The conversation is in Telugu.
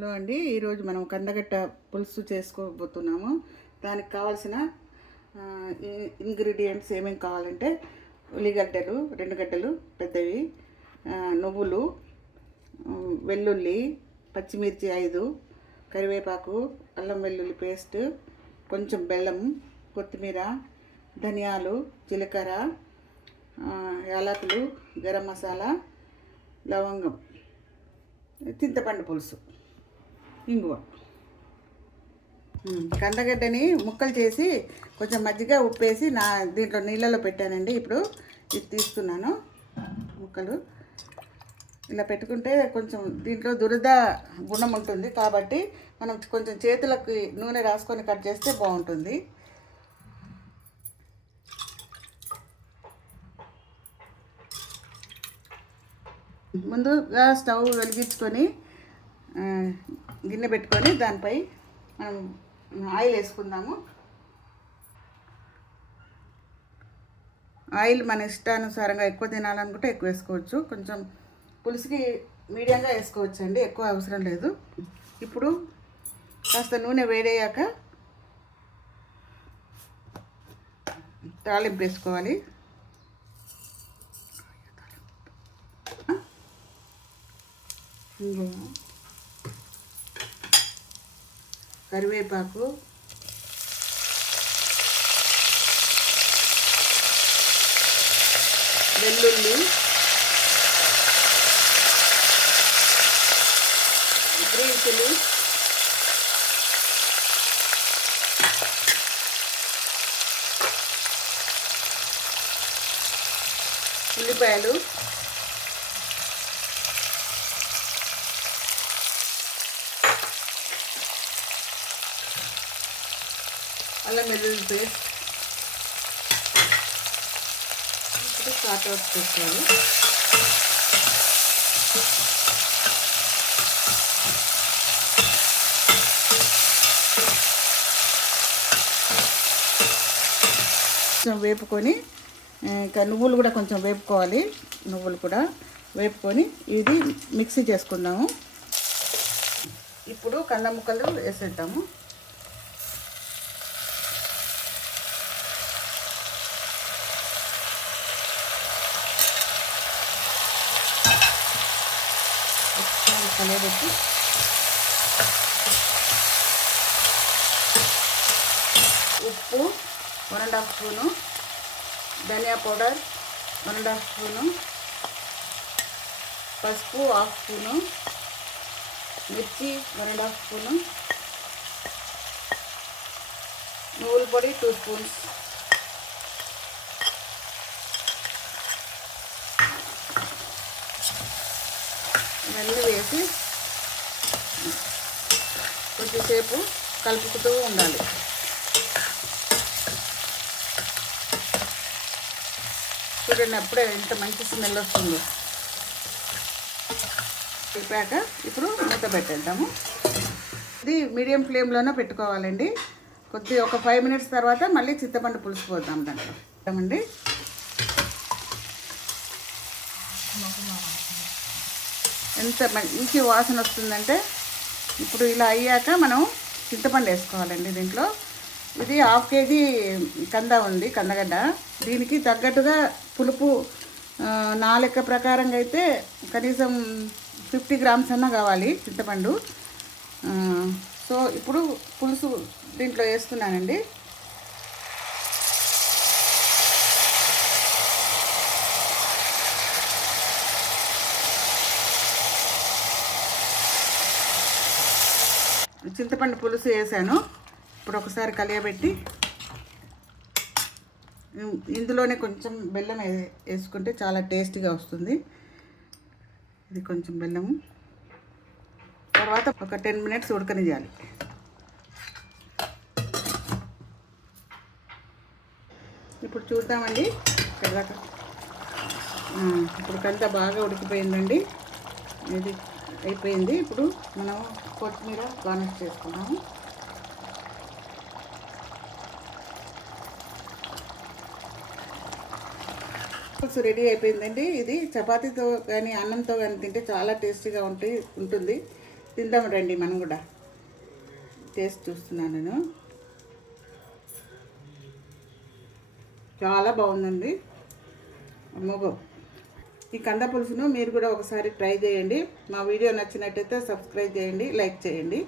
హలో అండి, ఈరోజు మనం కందగడ్డ పులుసు చేసుకోబోతున్నాము. దానికి కావాల్సిన ఇంగ్రీడియంట్స్ ఏమేమి కావాలంటే ఉల్లిగడ్డలు 2 గడ్డలు పెద్దవి, నువ్వులు, వెల్లుల్లి, పచ్చిమిర్చి 5, కరివేపాకు, అల్లం వెల్లుల్లి పేస్ట్, కొంచెం బెల్లం, కొత్తిమీర, ధనియాలు, జీలకర్ర, యాలకులు, గరం మసాలా, లవంగం, చింతపండు పులుసు, ఇంగువ. కందగడ్డని ముక్కలు చేసి కొంచెం మజ్జిగ ఉప్పేసి దీంట్లో నీళ్ళలో పెట్టానండి. ఇప్పుడు ఇది తీస్తున్నాను. ముక్కలు ఇలా పెట్టుకుంటే కొంచెం దీంట్లో దురద గుణం ఉంటుంది కాబట్టి మనం కొంచెం చేతులకు నూనె రాసుకొని కట్ చేస్తే బాగుంటుంది. ముందుగా స్టవ్ వెలిగించుకొని గిన్నె పెట్టుకొని దానిపై మనం ఆయిల్ వేసుకుందాము. ఆయిల్ మన ఇష్టానుసారంగా ఎక్కువ తినాలనుకుంటే ఎక్కువ వేసుకోవచ్చు, కొంచెం పులుసుకి మీడియంగా వేసుకోవచ్చు అండి, ఎక్కువ అవసరం లేదు. ఇప్పుడు కాస్త నూనె వేడయ్యాక తాలింపు వేసుకోవాలి. కరివేపాకు, వెల్లుల్లి, గ్రీన్ చిల్లీ, ఉల్లిపాయలు, అల్లం వెల్లుల్లి పేస్ట్. ఇప్పుడు స్టార్ట్ అవుట్ చేసుకోవాలి. కొంచెం వేపుకొని ఇంకా నువ్వులు కూడా కొంచెం వేపుకోవాలి. నువ్వులు కూడా వేపుకొని ఇది మిక్సీ చేసుకుందాము. ఇప్పుడు కంద ముక్కలు వేసేద్దాము. కలబెట్టి ఉప్పు 1.5 స్పూను, ధనియా పౌడర్ 1.5 స్పూను, పసుపు 1/2 స్పూను, మిర్చి 1.5 స్పూను, నువ్వుల పొడి 2 స్పూన్స్, ఇవన్నీ వేసి కొద్దిసేపు కలుపుతూ ఉండాలి. చూడండి అప్పుడే ఎంత మంచి స్మెల్ వస్తుందో. చెప్పాక ఇప్పుడు మూత పెట్టేద్దాము. ఇది మీడియం ఫ్లేమ్లోనే పెట్టుకోవాలండి. ఒక 5 మినిట్స్ తర్వాత మళ్ళీ చింతపండు పులుసు పోద్దాం దాంట్లో అండి. ఎంత మంచి వాసన వస్తుందంటే ఇప్పుడు ఇలా అయ్యాక మనం చింతపండు వేసుకోవాలండి దీంట్లో. ఇది 1/2 కేజీ కంద ఉంది, కందగడ్డ. దీనికి తగ్గట్టుగా పులుపు నా లెక్క ప్రకారంగా అయితే కనీసం 50 గ్రామ్స్ అన్నా కావాలి చింతపండు. సో ఇప్పుడు పులుసు దీంట్లో వేస్తున్నానండి. చింతపండు పులుసు వేసాను. ఇప్పుడు ఒకసారి కలియబెట్టి ఇందులోనే కొంచెం బెల్లం వేసుకుంటే చాలా టేస్టీగా వస్తుంది. ఇది కొంచెం బెల్లము. తర్వాత ఒక 10 మినిట్స్ ఉడకనియాలి. ఇప్పుడు చూద్దామండి ఇక్కడదాకా. ఇప్పుడు కంత బాగా ఉడికిపోయిందండి. ఇది అయిపోయింది. ఇప్పుడు మనం కొత్తిమీర గార్నిష్ చేసుకున్నాము. పులుసు రెడీ అయిపోయిందండి. ఇది చపాతీతో కానీ అన్నంతో కానీ తింటే చాలా టేస్టీగా ఉంటుంది. తిందాం రండి మనం కూడా. టేస్ట్ చూస్తున్నాను నేను. చాలా బాగుందండి. అమ్మగో, ఈ కంద పులుసును మీరు కూడా ఒకసారి ట్రై చేయండి. మా వీడియో నచ్చినట్టయితే సబ్స్క్రైబ్ చేయండి, లైక్ చేయండి.